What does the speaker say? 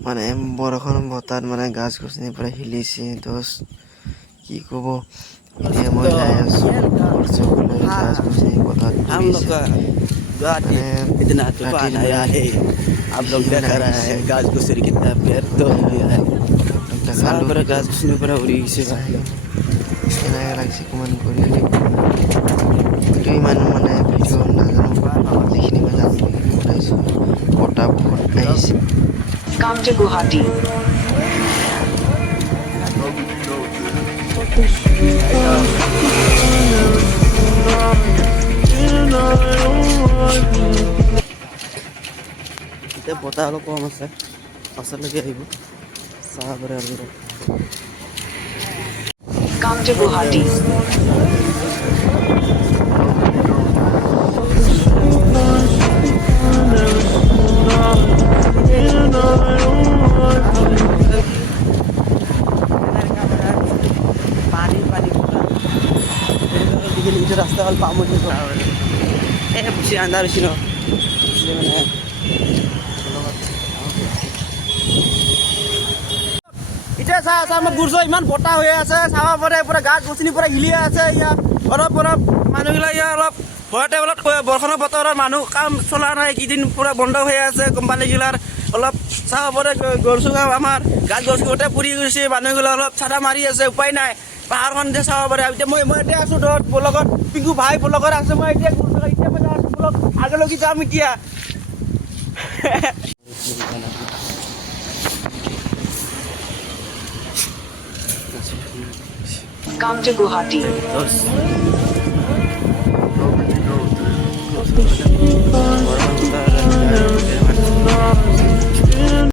মানে বৰষুণ বতাত মানে গাছ গছনি পুৰা হিলিছে দোস্ত কি ক'ব এতিয়া মই যাই আছো গাছ গছনি বতাত हम लोग পৰিছে का गुवाहाटी মানে इतना ৰাতিৰ तूफान মানে आया है आप लोग देख रहा है गाज गुसरी कितना पेड़ तोड़ दिया है सारा দেখালো पूरा गाज गुसरी पूरा उड़ी से भाई কেনেকৈ লাগিছে কমেণ্ট কৰি দিব মইতো ইমান মানে ভিডিঅ' নাজানো যিখিনি মই জানো সেইখিনি বনাইছোঁ বতাহ বহুত আহিছে Come to Guwahati. এতিয়া বতাহ অলপ কম আছে পাছলৈকে আহিব চাহ পৰে অলপ Come to Guwahati. पानी पानी इधर रास्ता वाला पाम मुझे ए बेसी आंधा बेसी न এতিয়া চাহ চাহ মই ঘূৰিছোঁ ইমান বতাহ হৈ আছে চাব পাৰে পুৰা গাছ গছনি পুৰা হিলিয়ে আছে ইয়াত অলপ অলপ মানুহবিলাক ইয়াত অলপ ভয়তে অলপ বৰষুণৰ বতৰত মানুহ কাম চলা নাই এইকেইদিন পুৰা বন্ধ হৈ আছে কোম্পানীগিলাৰ অলপ চাব পাৰে গৰু আমাৰ গাছ গছ গোটেই পুৰি গৈছে মানুহগিলা অলপ চাদা মাৰি আছে উপায় নাই পাহাৰখন যে চাব পাৰে এতিয়া মই এতিয়া আছোঁ ধৰ লগত পিংকু ভাই লগত আছোঁ মই এতিয়া এতিয়া মই আছোঁ আগলৈকে যাম এতিয়া Come to Guwahati. গৰম